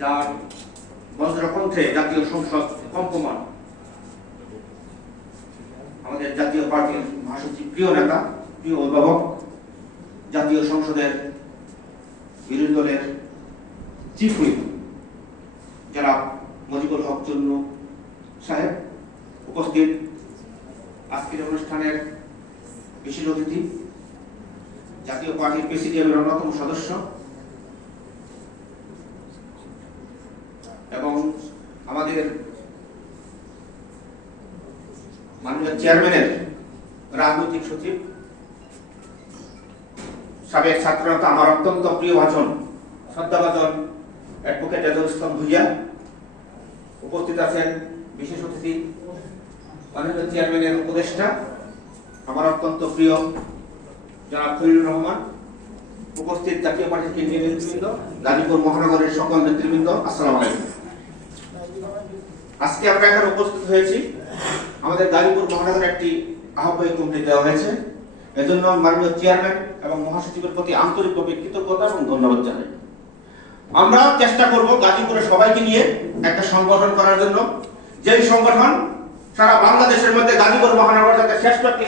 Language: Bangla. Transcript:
যার বজ্রকণ্ঠে জাতীয় সংসদ কম্পমান, আমাদের জাতীয় পার্টির মহাসচিব, প্রিয় নেতা, প্রিয় অভিভাবক, জাতীয় সংসদের বিরোধী দলের চিফ হুইপ জনাব মজিবুল হক চুন্নু সাহেব, উপস্থিত আজকের অনুষ্ঠানের বিশেষ অতিথি, জাতীয় পার্টির প্রেসিডিয়ামের অন্যতম সদস্য এবং আমাদের মাননীয় চেয়ারম্যানের রাজনৈতিক সচিব, সাবেক ছাত্রনেতা, আমার অত্যন্ত প্রিয় ভাজন, শ্রদ্ধাভাজন অ্যাডভোকেট রেজাউল ইসলাম ভুইয়া, উপস্থিত আছেন বিশেষ অতিথি মাননীয় চেয়ারম্যানের উপদেষ্টা, আমার অত্যন্ত প্রিয় জনাব খলিলুর রহমান, উপস্থিত জাতীয় পার্টির কেন্দ্রীয় নেতৃবৃন্দ, গাজীপুর মহানগরের সকল নেতৃবৃন্দ, আসসালামু আলাইকুম। আজকে আমরা এখানে উপস্থিত হয়েছি, আমাদের গাজীপুর মহানগরে একটি আহ্বায়ক কমিটি দেওয়া হয়েছে। এজন্য মাননীয় চেয়ারম্যান এবং মহাসচিবের প্রতি আন্তরিকভাবে কৃতজ্ঞতা এবং ধন্যবাদ জানাই। আমরা চেষ্টা করব গাজীপুরের সবাইকে নিয়ে একটা সংগঠন করার জন্য, যেই সংগঠন সারা বাংলাদেশের মধ্যে গাজীপুর মহানগর যাতে শ্রেষ্ঠ একটি